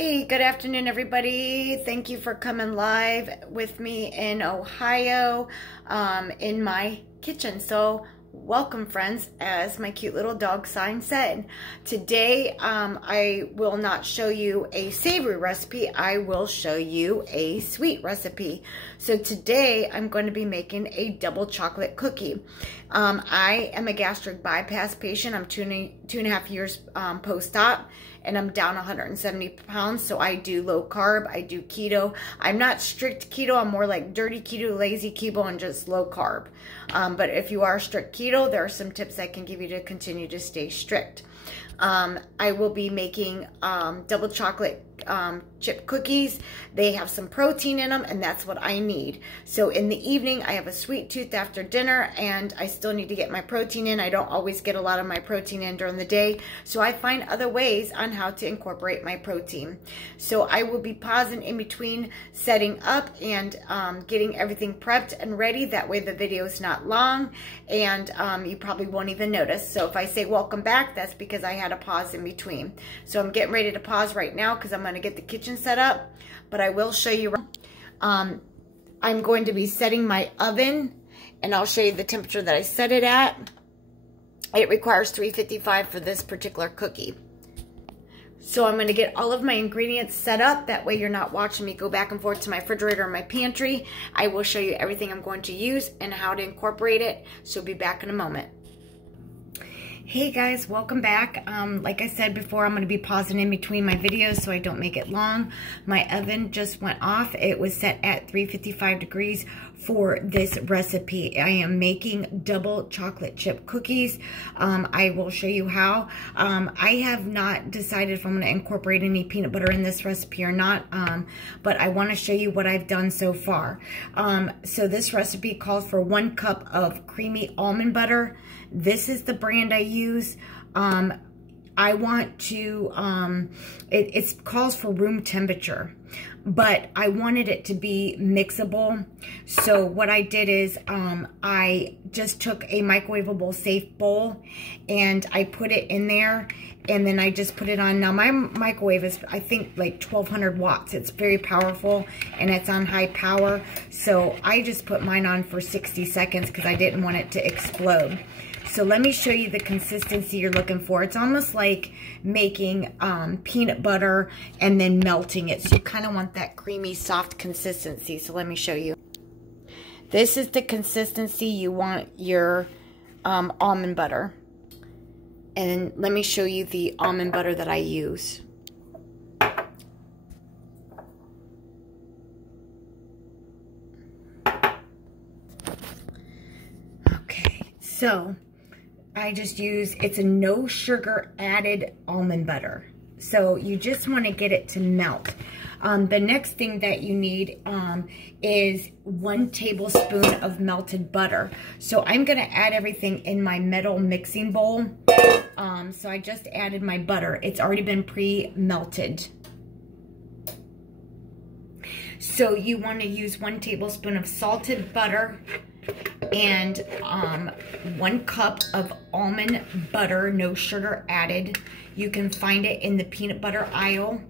Hey, good afternoon, everybody. Thank you for coming live with me in Ohio, in my kitchen. So welcome, friends, as my cute little dog sign said. Today, I will not show you a savory recipe. I will show you a sweet recipe. So today, I'm going to be making a double chocolate cookie. I am a gastric bypass patient. I'm two and a half years post-op, and I'm down 170 pounds, so I do low carb, I do keto. I'm not strict keto, I'm more like dirty keto, lazy keto, and just low carb. But if you are strict keto, there are some tips I can give you to continue to stay strict. I will be making double chocolate chip cookies. They have some protein in them, and that's what I need. So in the evening, I have a sweet tooth after dinner, and I still need to get my protein in. I don't always get a lot of my protein in during the day, so I find other ways on how to incorporate my protein. So I will be pausing in between setting up and getting everything prepped and ready. That way the video is not long, and you probably won't even notice. So if I say welcome back, that's because I had a pause in between. So I'm getting ready to pause right now because I'm going to get the kitchen set up, but I will show you. I'm going to be setting my oven, and I'll show you the temperature that I set it at. It requires 355 for this particular cookie. So I'm going to get all of my ingredients set up. That way you're not watching me go back and forth to my refrigerator or my pantry. I will show you everything I'm going to use and how to incorporate it. So be back in a moment. Hey guys, welcome back. Like I said before, I'm going to be pausing in between my videos so I don't make it long. My oven just went off. It was set at 355 degrees for this recipe. I am making double chocolate chip cookies. I will show you how. I have not decided if I'm going to incorporate any peanut butter in this recipe or not, but I want to show you what I've done so far. So this recipe calls for 1 cup of creamy almond butter. This is the brand I use. I want to, it calls for room temperature, but I wanted it to be mixable. So what I did is I just took a microwavable safe bowl and I put it in there, and then I just put it on. Now my microwave is, I think, like 1200 watts. It's very powerful and it's on high power. So I just put mine on for 60 seconds because I didn't want it to explode. So let me show you the consistency you're looking for. It's almost like making peanut butter and then melting it. So you kind of want that creamy, soft consistency. So let me show you. This is the consistency you want your almond butter. And let me show you the almond butter that I use. Okay, so I just use, it's a no sugar added almond butter. So you just want to get it to melt. The next thing that you need is 1 tablespoon of melted butter. So I'm going to add everything in my metal mixing bowl. So I just added my butter. It's already been pre-melted. So you want to use 1 tablespoon of salted butter and 1 cup of almond butter, no sugar added. You can find it in the peanut butter aisle.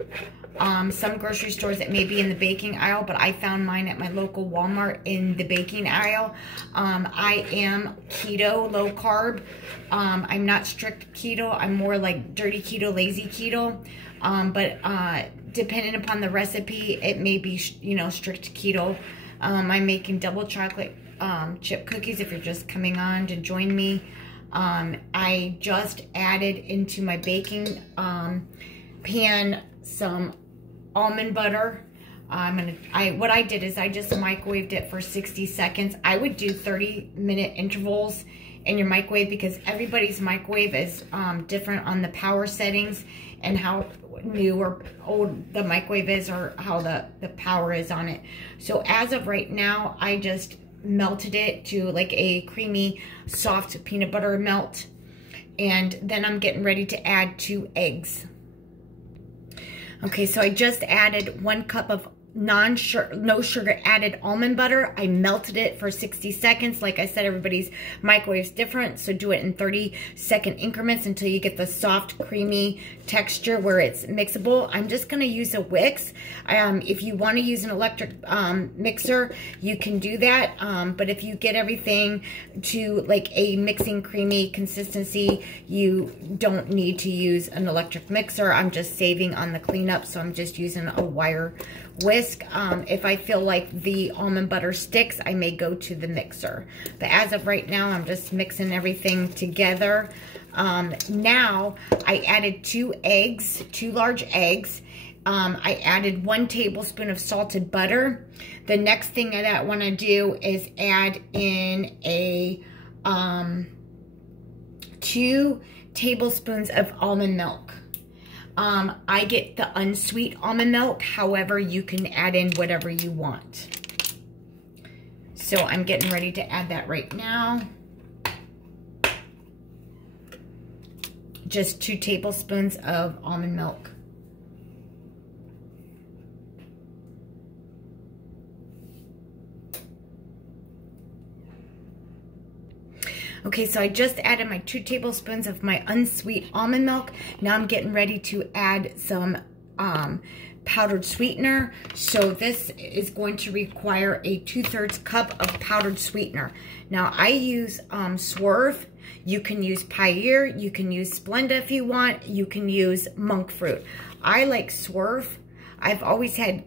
Some grocery stores it may be in the baking aisle, but I found mine at my local Walmart in the baking aisle. I am keto, low carb. I'm not strict keto. I'm more like dirty keto, lazy keto. But depending upon the recipe, it may be, you know, strict keto. I'm making double chocolate chip cookies if you're just coming on to join me. I just added into my baking pan some almond butter. What I did is I just microwaved it for 60 seconds. I would do 30-minute intervals in your microwave because everybody's microwave is different on the power settings and how new or old the microwave is or how the power is on it. So as of right now, I just melted it to like a creamy, soft peanut butter melt. And then I'm getting ready to add 2 eggs. Okay, so I just added 1 cup of no sugar added almond butter. I melted it for 60 seconds. Like I said, everybody's microwave's different, so do it in 30-second increments until you get the soft, creamy texture where it's mixable. I'm just going to use a Wix. If you want to use an electric mixer, you can do that. But if you get everything to like a mixing creamy consistency, you don't need to use an electric mixer. I'm just saving on the cleanup, so I'm just using a wire whisk. If I feel like the almond butter sticks, I may go to the mixer. But as of right now, I'm just mixing everything together. Now, I added 2 eggs, 2 large eggs. I added 1 tablespoon of salted butter. The next thing that I want to do is add in a 2 tablespoons of almond milk. I get the unsweet almond milk. However, you can add in whatever you want. So I'm getting ready to add that right now. Just 2 tablespoons of almond milk. Okay, so I just added my 2 tablespoons of my unsweet almond milk. Now I'm getting ready to add some powdered sweetener. So this is going to require a 2/3 cup of powdered sweetener. Now I use Swerve. You can use Pyre. You can use Splenda if you want. You can use monk fruit. I like Swerve. I've always had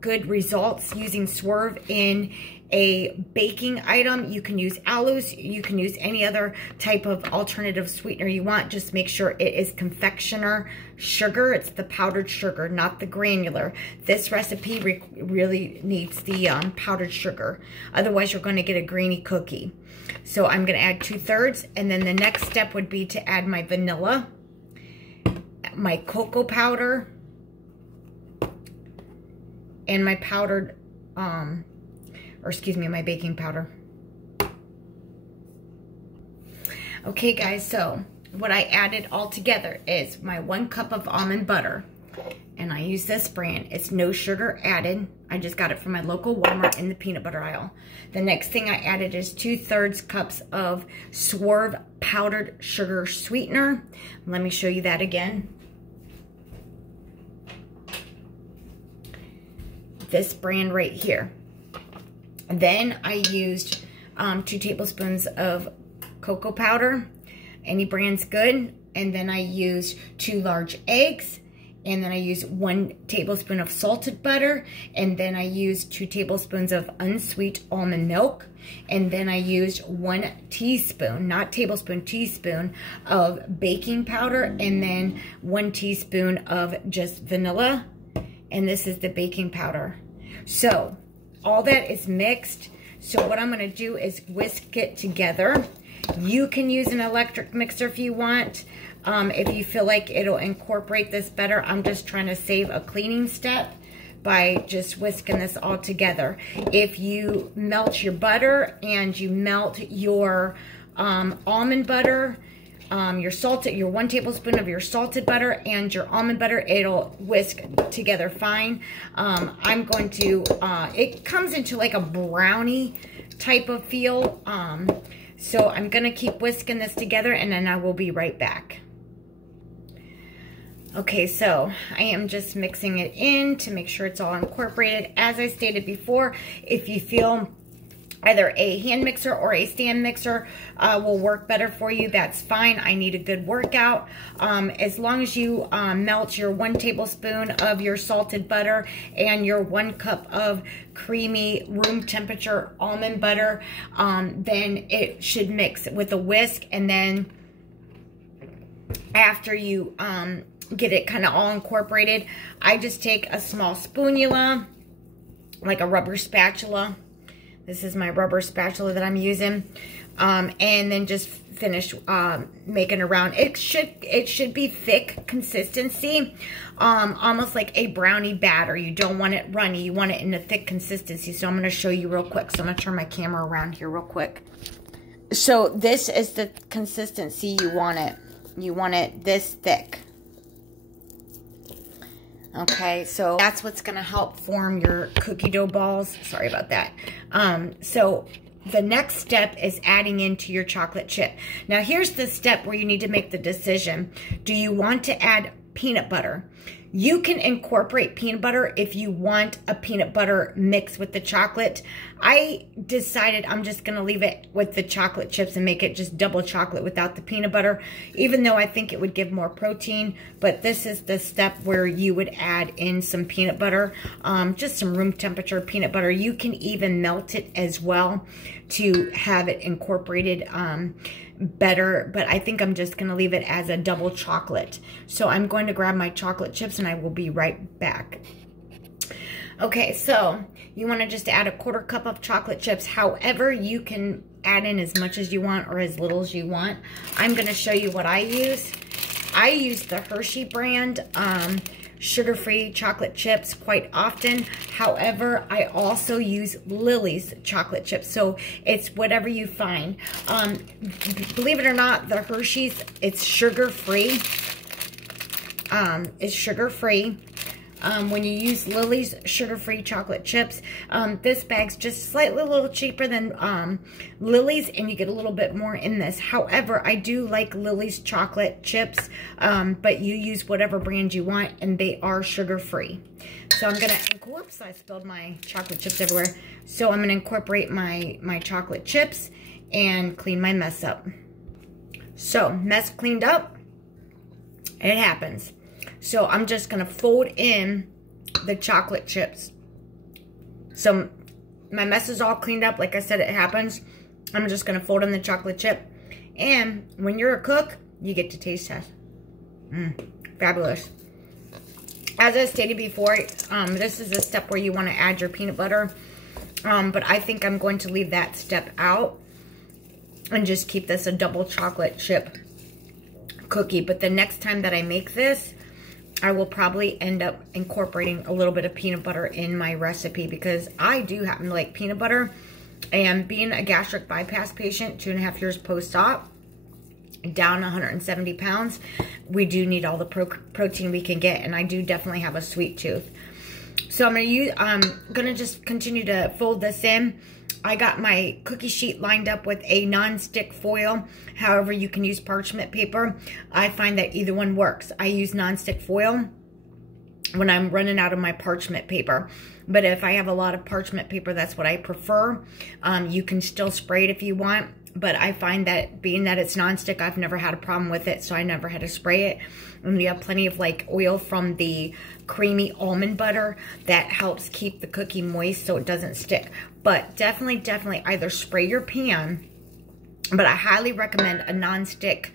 good results using Swerve in a baking item. You can use aloes. You can use any other type of alternative sweetener you want. Just make sure it is confectioner sugar. It's the powdered sugar, not the granular. This recipe really needs the powdered sugar. Otherwise, you're going to get a grainy cookie. So I'm going to add 2/3. And then the next step would be to add my vanilla, my cocoa powder, and my powdered, my baking powder. Okay, guys, so what I added all together is my 1 cup of almond butter. And I use this brand. It's no sugar added. I just got it from my local Walmart in the peanut butter aisle. The next thing I added is 2/3 cups of Swerve powdered sugar sweetener. Let me show you that again. This brand right here. And then I used 2 tablespoons of cocoa powder. Any brand's good. And then I used 2 large eggs. And then I used 1 tablespoon of salted butter. And then I used 2 tablespoons of unsweet almond milk. And then I used 1 teaspoon, not tablespoon, teaspoon of baking powder. And then 1 teaspoon of just vanilla. And this is the baking powder. So all that is mixed. So what I'm going to do is whisk it together. You can use an electric mixer if you want. If you feel like it'll incorporate this better. I'm just trying to save a cleaning step by just whisking this all together. If you melt your butter and you melt your almond butter, your 1 tablespoon of your salted butter and your almond butter, it'll whisk together fine. I'm going to, it comes into like a brownie type of feel. So I'm going to keep whisking this together and then I will be right back. Okay, so I am just mixing it in to make sure it's all incorporated. As I stated before, if you feel either a hand mixer or a stand mixer will work better for you, that's fine. I need a good workout. As long as you melt your 1 tablespoon of your salted butter and your 1 cup of creamy room temperature almond butter, then it should mix with a whisk. And then after you get it kind of all incorporated, I just take a small spoonula, like a rubber spatula. This is my rubber spatula that I'm using. And then just finish making around. It should be thick consistency, almost like a brownie batter. You don't want it runny. You want it in a thick consistency. So I'm going to show you real quick. So I'm going to turn my camera around here real quick. So this is the consistency you want it. You want it this thick. Okay, so that's what's going to help form your cookie dough balls. Sorry about that. So the next step is adding into your chocolate chip. Now here's the step where you need to make the decision. Do you want to add peanut butter? You can incorporate peanut butter if you want a peanut butter mix with the chocolate. I decided I'm just going to leave it with the chocolate chips and make it just double chocolate without the peanut butter, even though I think it would give more protein. But this is the step where you would add in some peanut butter, just some room temperature peanut butter. You can even melt it as well to have it incorporated better, but I think I'm just going to leave it as a double chocolate. So I'm going to grab my chocolate chips and I will be right back. Okay, so you want to just add a 1/4 cup of chocolate chips. However, you can add in as much as you want or as little as you want. I'm going to show you what I use. I use the Hershey brand sugar-free chocolate chips quite often. However, I also use Lily's chocolate chips. So it's whatever you find. Believe it or not, the Hershey's, it's sugar-free. It's sugar-free. When you use Lily's sugar-free chocolate chips, this bag's just slightly a little cheaper than Lily's, and you get a little bit more in this. However, I do like Lily's chocolate chips, but you use whatever brand you want, and they are sugar-free. So I'm gonna, whoops, I spilled my chocolate chips everywhere. So I'm gonna incorporate my chocolate chips and clean my mess up. So, mess cleaned up, it happens. So I'm just going to fold in the chocolate chips. So my mess is all cleaned up. Like I said, it happens. I'm just going to fold in the chocolate chip. And when you're a cook, you get to taste test. Fabulous. As I stated before, this is a step where you want to add your peanut butter. But I think I'm going to leave that step out and just keep this a double chocolate chip cookie. But the next time that I make this, I will probably end up incorporating a little bit of peanut butter in my recipe because I do happen to like peanut butter. And being a gastric bypass patient, 2.5 years post-op, down 170 pounds, we do need all the protein we can get. And I do definitely have a sweet tooth. So I'm gonna just continue to fold this in. I got my cookie sheet lined up with a non-stick foil. However, you can use parchment paper. I find that either one works. I use non-stick foil when I'm running out of my parchment paper. But if I have a lot of parchment paper, that's what I prefer. You can still spray it if you want. But I find that being that it's non-stick, I've never had a problem with it. So I never had to spray it. And we have plenty of like oil from the creamy almond butter that helps keep the cookie moist so it doesn't stick. But definitely either spray your pan, but I highly recommend a non-stick,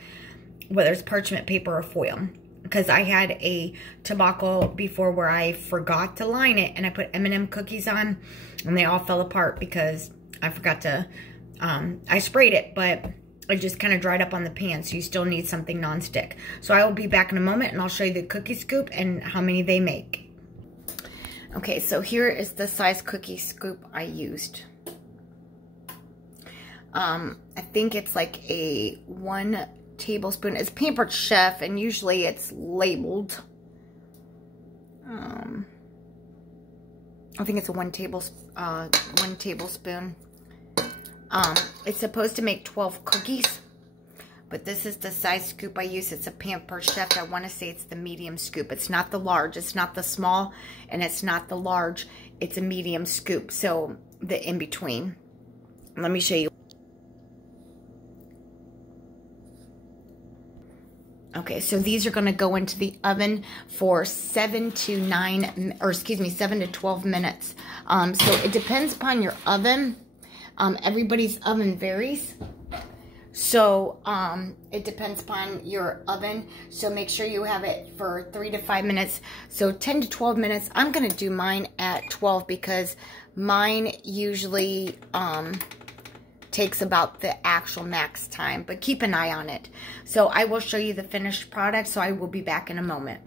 whether it's parchment paper or foil. Because I had a tobacco before where I forgot to line it and I put M&M cookies on and they all fell apart because I forgot to, I sprayed it, but it just kind of dried up on the pan, so you still need something non-stick. So I will be back in a moment and I'll show you the cookie scoop and how many they make. Okay, so here is the size cookie scoop I used. I think it's like a 1 tablespoon. It's Pampered Chef, and usually it's labeled. I think it's a 1 tablespoon. It's supposed to make 12 cookies, but this is the size scoop I use. It's a Pampered Chef. I want to say it's the medium scoop. It's not the large. It's not the small, and it's not the large. It's a medium scoop, so the in-between. Let me show you. Okay, so these are going to go into the oven for 7 to 12 minutes. So it depends upon your oven. Everybody's oven varies. So it depends upon your oven. So make sure you have it for 3 to 5 minutes. So 10 to 12 minutes. I'm going to do mine at 12 because mine usually takes about the actual max time, but keep an eye on it. So I will show you the finished product, so I will be back in a moment.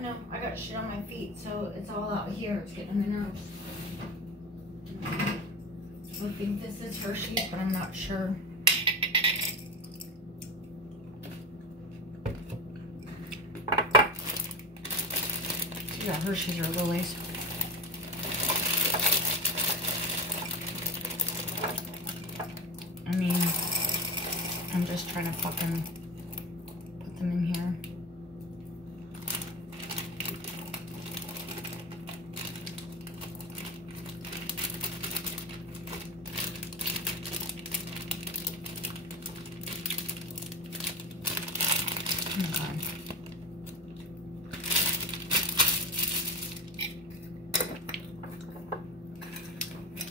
I know, I got shit on my feet, so it's all out here. It's getting on my nerves. I think this is Hershey's, but I'm not sure. Yeah, Hershey's or Lily's. I mean, I'm just trying to fucking put them in here. Okay.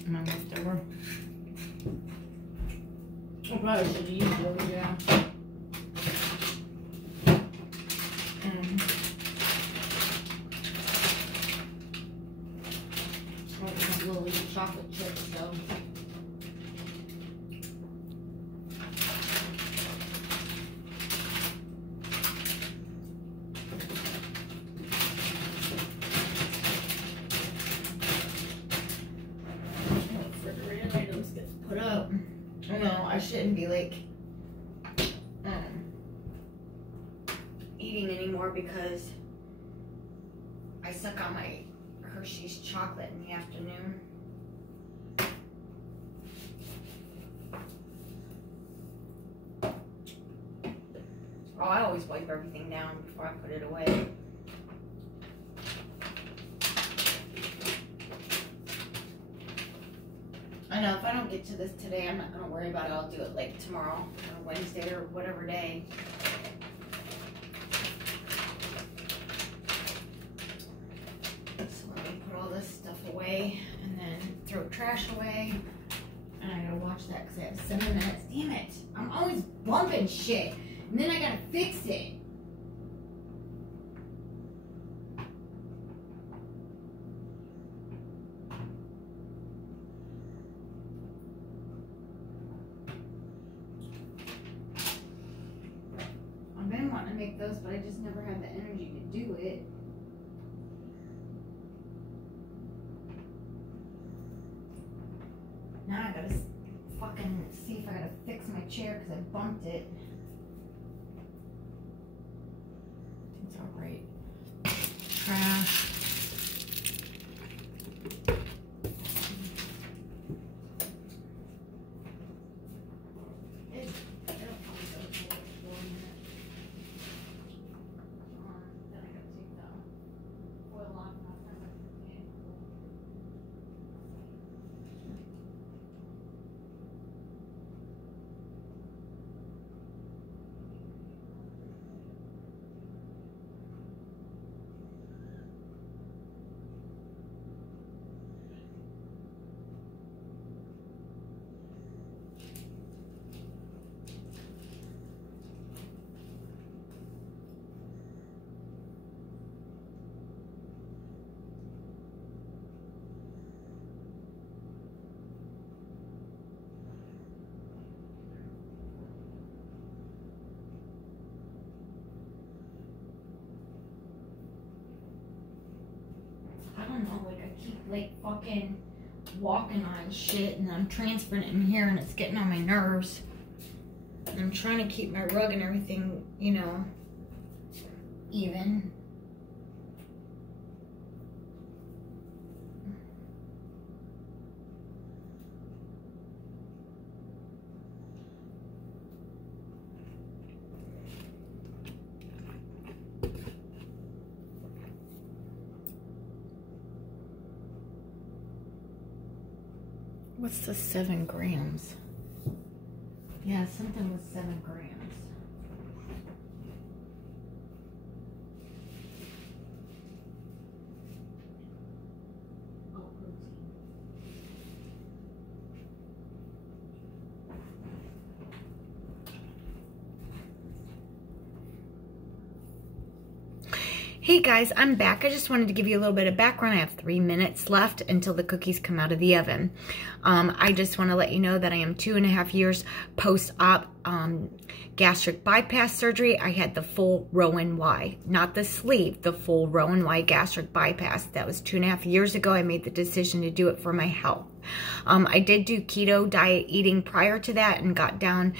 My leftover. I probably should have used those, yeah. Little chocolate chips, so. Refrigerated items gets put up. I know, I shouldn't be like eating anymore because I suck on my Hershey's chocolate in the afternoon. Oh, I always wipe everything down before I put it away. I know if I don't get to this today, I'm not going to worry about it. I'll do it like tomorrow or Wednesday or whatever day. So let me put all this stuff away and then throw trash away. And I gotta watch that because I have 7 minutes. Damn it. I'm always bumping shit. And then I gotta fix it. I've been wanting to make those, but I just never had the energy to do it. Now I gotta fucking see if I gotta fix my chair because I bumped it. It's alright. Trash. Like I keep like fucking walking on shit and I'm transferring it in here and it's getting on my nerves. And I'm trying to keep my rug and everything, you know, even. What's the 7 grams? Yeah, something with 7 grams. Oh, protein. Hey guys, I'm back. I just wanted to give you a little bit of background. I have 3 minutes left until the cookies come out of the oven. I just want to let you know that I am 2.5 years post-op. gastric bypass surgery, I had the full Rowan Y, not the sleeve, the full Rowan Y gastric bypass. That was 2.5 years ago. I made the decision to do it for my health. I did do keto diet eating prior to that and got down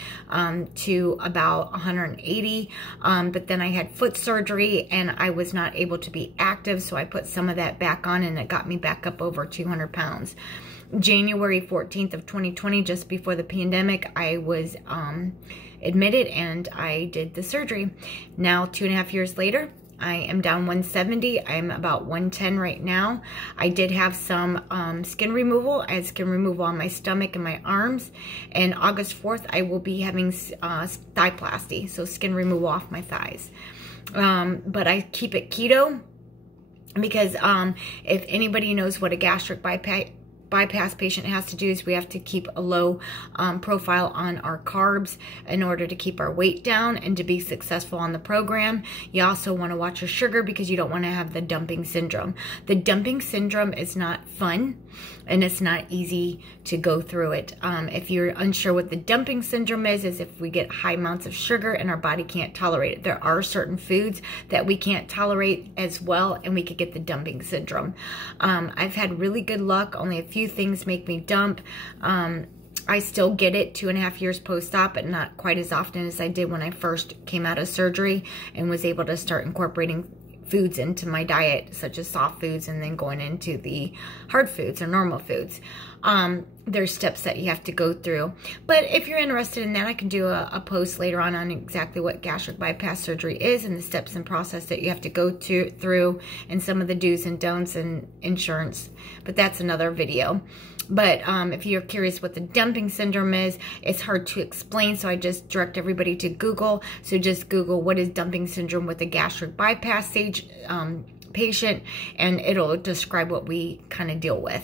to about 180, but then I had foot surgery and I was not able to be active, so I put some of that back on and it got me back up over 200 pounds. January 14th of 2020, just before the pandemic, I was admitted and I did the surgery. Now, 2.5 years later, I am down 170. I'm about 110 right now. I did have some skin removal. I had skin removal on my stomach and my arms. And August 4th, I will be having thigh-plasty, so skin removal off my thighs. But I keep it keto because if anybody knows what a gastric bypass patient has to do is we have to keep a low profile on our carbs in order to keep our weight down and to be successful on the program. You also want to watch your sugar because you don't want to have the dumping syndrome. The dumping syndrome is not fun and it's not easy to go through it. If you're unsure what the dumping syndrome is if we get high amounts of sugar and our body can't tolerate it. There are certain foods that we can't tolerate as well and we could get the dumping syndrome. I've had really good luck. Only a few things make me dump. I still get it 2.5 years post-op, but not quite as often as I did when I first came out of surgery and was able to start incorporating foods into my diet, such as soft foods, and then going into the hard foods or normal foods. There's steps that you have to go through. But if you're interested in that, I can do a post later on exactly what gastric bypass surgery is and the steps and process that you have to go through and some of the do's and don'ts and insurance. But that's another video. But if you're curious what the dumping syndrome is, it's hard to explain, so I just direct everybody to Google. So just Google what is dumping syndrome with a gastric bypass patient, and it'll describe what we kind of deal with.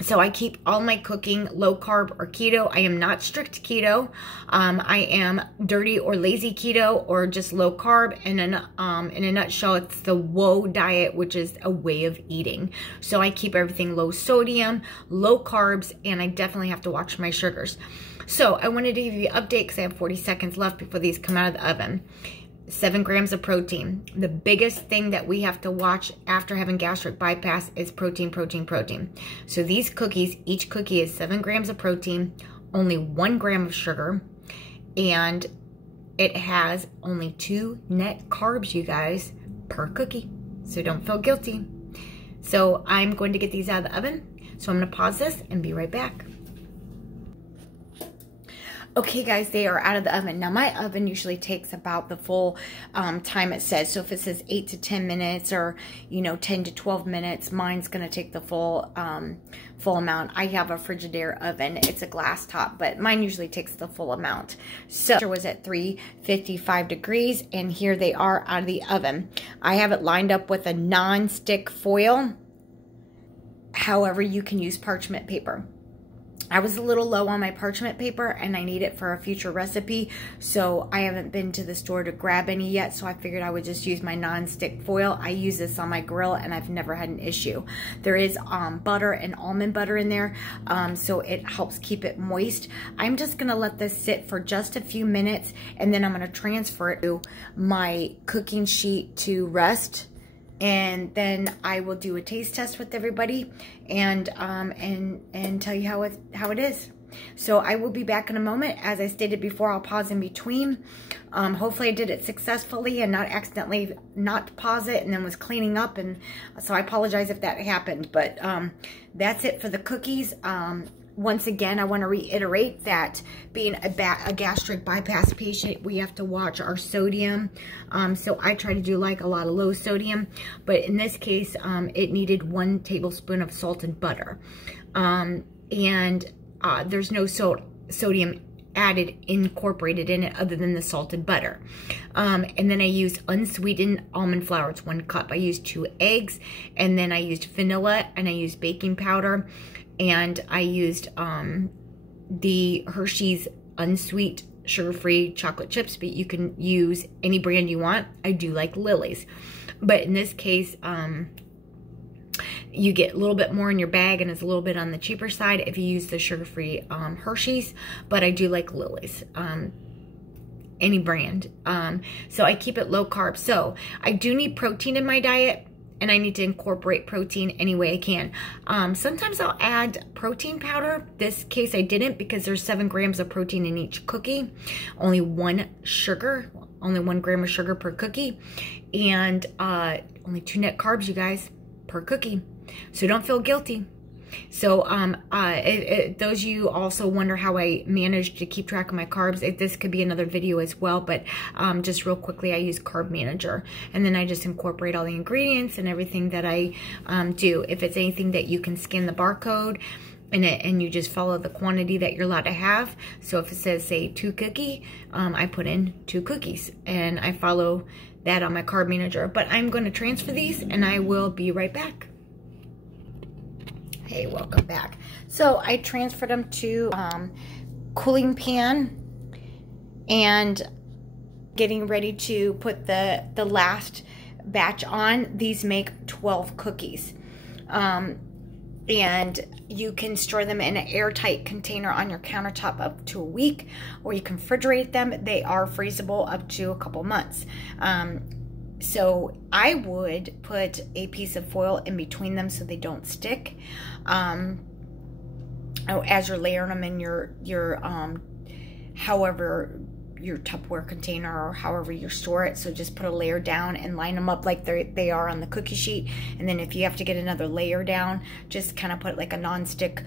So I keep all my cooking low carb or keto. I am not strict keto. I am dirty or lazy keto or just low carb. And in a nutshell, it's the WOE diet, which is a way of eating. So I keep everything low sodium, low carbs, and I definitely have to watch my sugars. So I wanted to give you an update because I have 40 seconds left before these come out of the oven. 7 grams of protein. The biggest thing that we have to watch after having gastric bypass is protein, protein, protein. So these cookies, each cookie is 7 grams of protein, only 1 gram of sugar, and it has only 2 net carbs, you guys, per cookie. So don't feel guilty. So I'm going to get these out of the oven. So I'm going to pause this and be right back. Okay guys, they are out of the oven. Now my oven usually takes about the full time it says. So if it says 8 to 10 minutes or, you know, 10 to 12 minutes, mine's going to take the full amount. I have a Frigidaire oven. It's a glass top, but mine usually takes the full amount. So it was at 355 degrees and here they are out of the oven. I have it lined up with a non-stick foil. However, you can use parchment paper. I was a little low on my parchment paper and I need it for a future recipe, so I haven't been to the store to grab any yet, so I figured I would just use my non-stick foil. I use this on my grill and I've never had an issue. There is butter and almond butter in there, so it helps keep it moist. I'm just gonna let this sit for just a few minutes and then I'm gonna transfer it to my cooking sheet to rest. And then I will do a taste test with everybody and tell you how it is. So I will be back in a moment. As I stated before, I'll pause in between. Hopefully I did it successfully and not accidentally not pause it and then was cleaning up. And so I apologize if that happened. But that's it for the cookies. Once again, I want to reiterate that being a gastric bypass patient, we have to watch our sodium. So I try to do like a lot of low sodium, but in this case, it needed 1 tablespoon of salted butter. There's no sodium incorporated in it other than the salted butter. And then I used unsweetened almond flour. It's 1 cup. I used 2 eggs, and then I used vanilla, and I used baking powder. And I used the Hershey's unsweet sugar-free chocolate chips, but you can use any brand you want. I do like Lily's. But in this case, you get a little bit more in your bag, and it's a little bit on the cheaper side if you use the sugar-free Hershey's, but I do like Lily's, any brand. So I keep it low carb. So I do need protein in my diet, and I need to incorporate protein any way I can. Sometimes I'll add protein powder. This case I didn't, because there's 7 grams of protein in each cookie, only 1 gram of sugar per cookie, and only 2 net carbs, you guys, per cookie. So don't feel guilty. So those of you also wonder how I manage to keep track of my carbs. This could be another video as well, but just real quickly, I use Carb Manager, and then I just incorporate all the ingredients and everything that I do. If it's anything that you can scan the barcode and you just follow the quantity that you're allowed to have. So if it says, say, 2 cookie, I put in 2 cookies, and I follow that on my Carb Manager. But I'm going to transfer these, and I will be right back. Hey, welcome back. So I transferred them to cooling pan, and getting ready to put the last batch on. These make 12 cookies. And you can store them in an airtight container on your countertop up to a week, or you can refrigerate them. They are freezable up to a couple months. So I would put a piece of foil in between them so they don't stick. As you're layering them in your however, your Tupperware container, or however you store it. So just put a layer down and line them up like they are on the cookie sheet. And then if you have to get another layer down, just kind of put like a non-stick,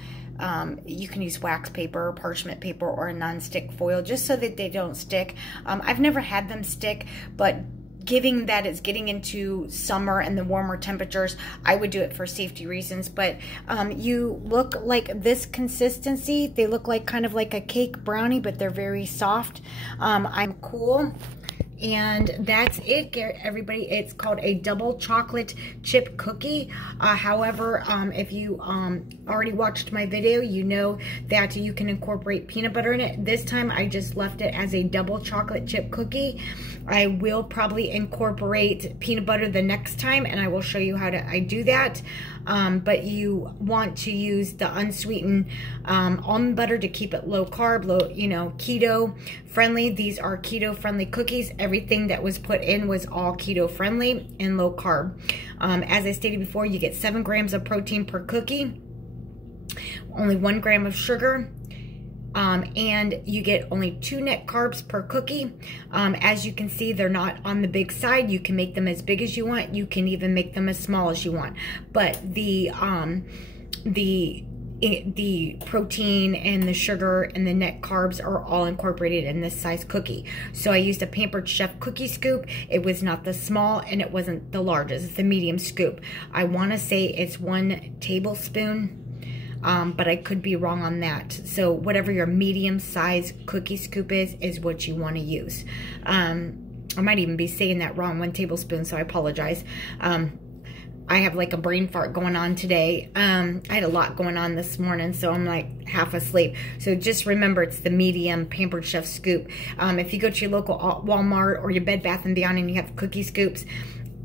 you can use wax paper, parchment paper, or a non-stick foil, just so that they don't stick. I've never had them stick, but given that it's getting into summer and the warmer temperatures, I would do it for safety reasons. But you look like this consistency. They look like kind of like a cake brownie, but they're very soft. I'm cool. And that's it, everybody. It's called a double chocolate chip cookie. However, if you already watched my video, you know that you can incorporate peanut butter in it. This time I just left it as a double chocolate chip cookie. I will probably incorporate peanut butter the next time, and I will show you how I do that. But you want to use the unsweetened almond butter to keep it low carb, keto friendly. These are keto friendly cookies. Everything that was put in was all keto friendly and low carb. As I stated before, you get 7 grams of protein per cookie, only 1 gram of sugar, and you get only 2 net carbs per cookie. As you can see, they're not on the big side. You can make them as big as you want. You can even make them as small as you want. But the protein and the sugar and the net carbs are all incorporated in this size cookie. So I used a Pampered Chef cookie scoop. It was not the small, and it wasn't the largest. It's the medium scoop. I want to say it's 1 tablespoon. But I could be wrong on that. So whatever your medium size cookie scoop is what you want to use. I might even be saying that wrong, 1 tablespoon, so I apologize. I have like a brain fart going on today. I had a lot going on this morning, so I'm like half asleep. So just remember, it's the medium Pampered Chef scoop. If you go to your local Walmart or your Bed Bath & Beyond and you have cookie scoops,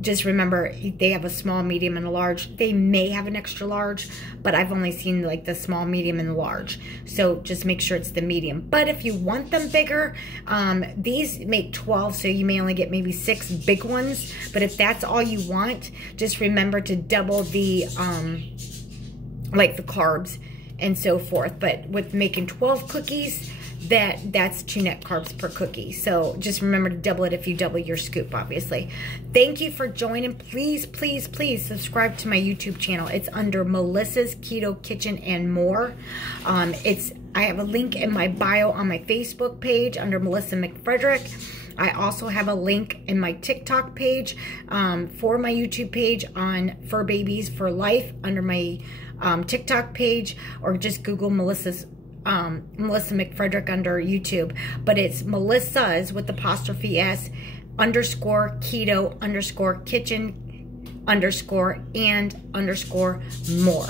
just remember, they have a small, medium, and a large. They may have an extra large, but I've only seen like the small, medium, and the large. So just make sure it's the medium. But if you want them bigger, these make 12, so you may only get maybe 6 big ones. But if that's all you want, just remember to double the, like the carbs and so forth. But with making 12 cookies, that's 2 net carbs per cookie. So just remember to double it if you double your scoop, obviously. Thank you for joining. Please, please, please subscribe to my YouTube channel. It's under Melissa's Keto Kitchen and More. I have a link in my bio on my Facebook page under Melissa McFrederick. I also have a link in my TikTok page for my YouTube page on Fur Babies for Life under my TikTok page, or just Google Melissa McFrederick under YouTube. But it's Melissa's with apostrophe S _ keto _ kitchen _ and _ more.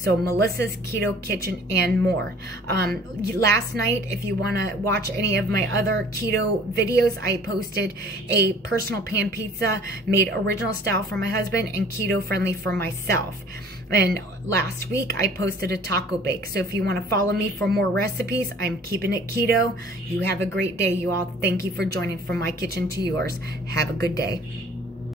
So Melissa's Keto Kitchen and more. Last night, if you want to watch any of my other keto videos, I posted a personal pan pizza made original style for my husband and keto friendly for myself. And last week I posted a taco bake. So if you want to follow me for more recipes, I'm keeping it keto. You have a great day, you all. Thank you for joining from my kitchen to yours. Have a good day.